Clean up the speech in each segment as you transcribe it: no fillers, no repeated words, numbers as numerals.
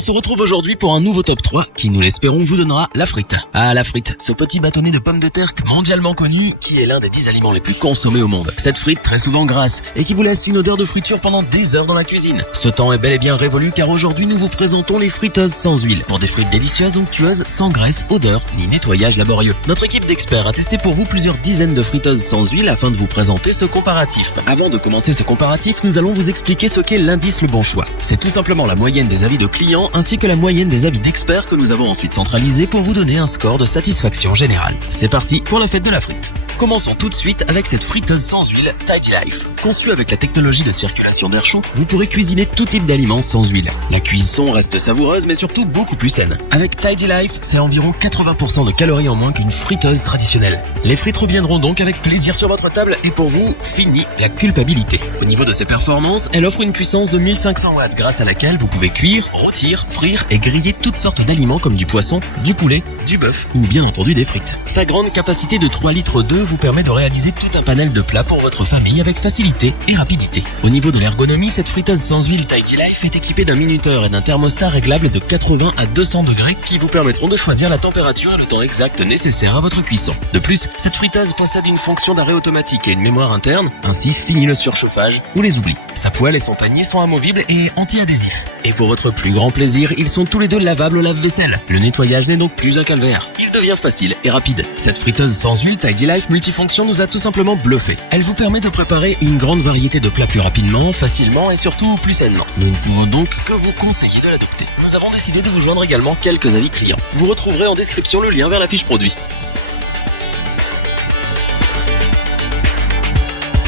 On se retrouve aujourd'hui pour un nouveau top 3 qui, nous l'espérons, vous donnera la frite. Ah, la frite, ce petit bâtonnet de pommes de terre mondialement connu qui est l'un des 10 aliments les plus consommés au monde. Cette frite très souvent grasse et qui vous laisse une odeur de friture pendant des heures dans la cuisine. Ce temps est bel et bien révolu car aujourd'hui nous vous présentons les friteuses sans huile. Pour des frites délicieuses, onctueuses, sans graisse, odeur ni nettoyage laborieux. Notre équipe d'experts a testé pour vous plusieurs dizaines de friteuses sans huile afin de vous présenter ce comparatif. Avant de commencer ce comparatif, nous allons vous expliquer ce qu'est l'indice Le Bon Choix. C'est tout simplement la moyenne des avis de clients ainsi que la moyenne des avis d'experts que nous avons ensuite centralisé pour vous donner un score de satisfaction générale. C'est parti pour la fête de la frite. Commençons tout de suite avec cette friteuse sans huile Tidy Life. Conçue avec la technologie de circulation d'air chaud, vous pourrez cuisiner tout type d'aliments sans huile. La cuisson reste savoureuse mais surtout beaucoup plus saine. Avec Tidy Life, c'est environ 80% de calories en moins qu'une friteuse traditionnelle. Les frites reviendront donc avec plaisir sur votre table et pour vous, fini la culpabilité. Au niveau de ses performances, elle offre une puissance de 1500 watts grâce à laquelle vous pouvez cuire, rôtir, frire et griller toutes sortes d'aliments comme du poisson, du poulet, du bœuf ou bien entendu des frites. Sa grande capacité de 3 litres d'eau vous permet de réaliser tout un panel de plats pour votre famille avec facilité et rapidité. Au niveau de l'ergonomie, cette friteuse sans huile Tidy Life est équipée d'un minuteur et d'un thermostat réglable de 80 à 200 degrés qui vous permettront de choisir la température et le temps exact nécessaire à votre cuisson. De plus, cette friteuse possède une fonction d'arrêt automatique et une mémoire interne, ainsi fini le surchauffage ou les oublis. Sa poêle et son panier sont amovibles et anti-adhésifs. Et pour votre plus grand plaisir, ils sont tous les deux lavables au lave-vaisselle. Le nettoyage n'est donc plus un calvaire. Il devient facile et rapide. Cette friteuse sans huile Tidy Life multifonction nous a tout simplement bluffé. Elle vous permet de préparer une grande variété de plats plus rapidement, facilement et surtout plus sainement. Nous ne pouvons donc que vous conseiller de l'adopter. Nous avons décidé de vous joindre également quelques avis clients. Vous retrouverez en description le lien vers la fiche produit.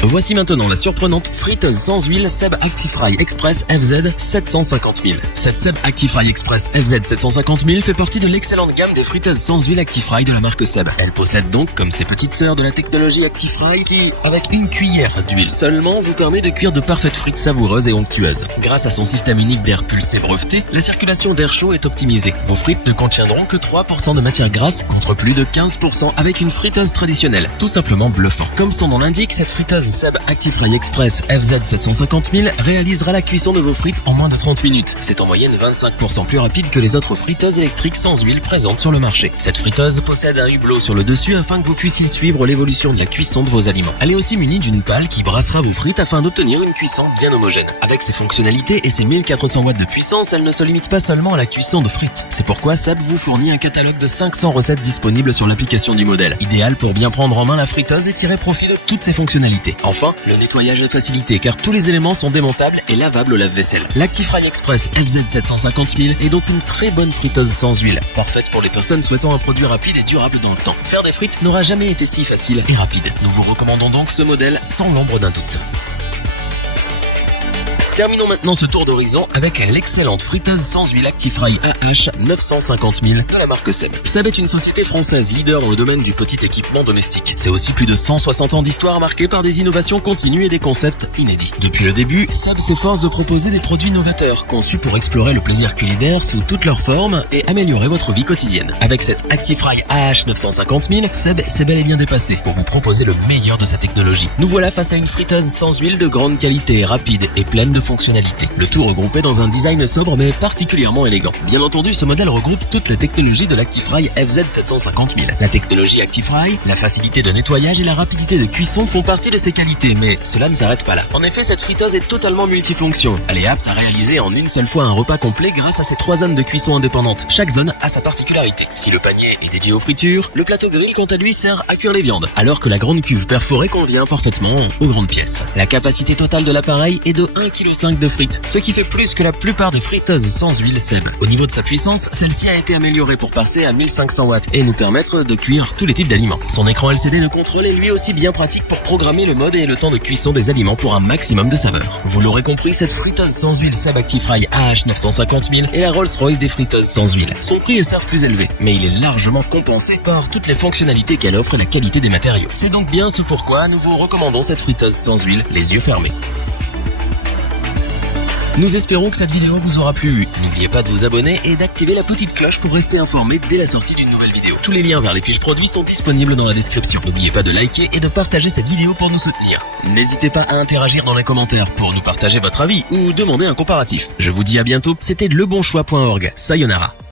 Voici maintenant la surprenante friteuse sans huile Seb ActiFry Express FZ 750 000. Cette Seb ActiFry Express FZ 750 000 fait partie de l'excellente gamme des friteuses sans huile ActiFry de la marque Seb. Elle possède donc, comme ses petites sœurs, de la technologie ActiFry qui, avec une cuillère d'huile seulement, vous permet de cuire de parfaites frites savoureuses et onctueuses. Grâce à son système unique d'air pulsé breveté, la circulation d'air chaud est optimisée. Vos frites ne contiendront que 3% de matière grasse contre plus de 15% avec une friteuse traditionnelle. Tout simplement bluffant. Comme son nom l'indique, cette friteuse Seb ActiFry Express FZ 750 000 réalisera la cuisson de vos frites en moins de 30 minutes. C'est en moyenne 25% plus rapide que les autres friteuses électriques sans huile présentes sur le marché. Cette friteuse possède un hublot sur le dessus afin que vous puissiez suivre l'évolution de la cuisson de vos aliments. Elle est aussi munie d'une pale qui brassera vos frites afin d'obtenir une cuisson bien homogène. Avec ses fonctionnalités et ses 1400 watts de puissance, elle ne se limite pas seulement à la cuisson de frites. C'est pourquoi Seb vous fournit un catalogue de 500 recettes disponibles sur l'application du modèle. Idéal pour bien prendre en main la friteuse et tirer profit de toutes ses fonctionnalités. Enfin, le nettoyage est facilité car tous les éléments sont démontables et lavables au lave-vaisselle. L'ActiFry Express FZ 750 000 est donc une très bonne friteuse sans huile, parfaite pour les personnes souhaitant un produit rapide et durable dans le temps. Faire des frites n'aura jamais été si facile et rapide. Nous vous recommandons donc ce modèle sans l'ombre d'un doute. Terminons maintenant ce tour d'horizon avec l'excellente friteuse sans huile ActiFry AH 950 000 de la marque Seb. Seb est une société française leader dans le domaine du petit équipement domestique. C'est aussi plus de 160 ans d'histoire marquée par des innovations continues et des concepts inédits. Depuis le début, Seb s'efforce de proposer des produits novateurs conçus pour explorer le plaisir culinaire sous toutes leurs formes et améliorer votre vie quotidienne. Avec cette ActiFry AH 950 000, Seb s'est bel et bien dépassé pour vous proposer le meilleur de sa technologie. Nous voilà face à une friteuse sans huile de grande qualité, rapide et pleine de fonctionnalités. Le tout regroupé dans un design sobre mais particulièrement élégant. Bien entendu, ce modèle regroupe toutes les technologies de l'ActiFry FZ 750 000. La technologie ActiFry, la facilité de nettoyage et la rapidité de cuisson font partie de ses qualités, mais cela ne s'arrête pas là. En effet, cette friteuse est totalement multifonction. Elle est apte à réaliser en une seule fois un repas complet grâce à ses 3 zones de cuisson indépendantes. Chaque zone a sa particularité. Si le panier est dédié aux fritures, le plateau grill quant à lui sert à cuire les viandes, alors que la grande cuve perforée convient parfaitement aux grandes pièces. La capacité totale de l'appareil est de 1,5 kg de frites, ce qui fait plus que la plupart des friteuses sans huile Seb. Au niveau de sa puissance, celle-ci a été améliorée pour passer à 1500 watts et nous permettre de cuire tous les types d'aliments. Son écran LCD de contrôle est lui aussi bien pratique pour programmer le mode et le temps de cuisson des aliments pour un maximum de saveur. Vous l'aurez compris, cette friteuse sans huile Seb ActiFry AH 950 000 est la Rolls-Royce des friteuses sans huile. Son prix est certes plus élevé, mais il est largement compensé par toutes les fonctionnalités qu'elle offre et la qualité des matériaux. C'est donc bien ce pourquoi nous vous recommandons cette friteuse sans huile, les yeux fermés. Nous espérons que cette vidéo vous aura plu. N'oubliez pas de vous abonner et d'activer la petite cloche pour rester informé dès la sortie d'une nouvelle vidéo. Tous les liens vers les fiches produits sont disponibles dans la description. N'oubliez pas de liker et de partager cette vidéo pour nous soutenir. N'hésitez pas à interagir dans les commentaires pour nous partager votre avis ou demander un comparatif. Je vous dis à bientôt, c'était lebonchoix.org. Sayonara.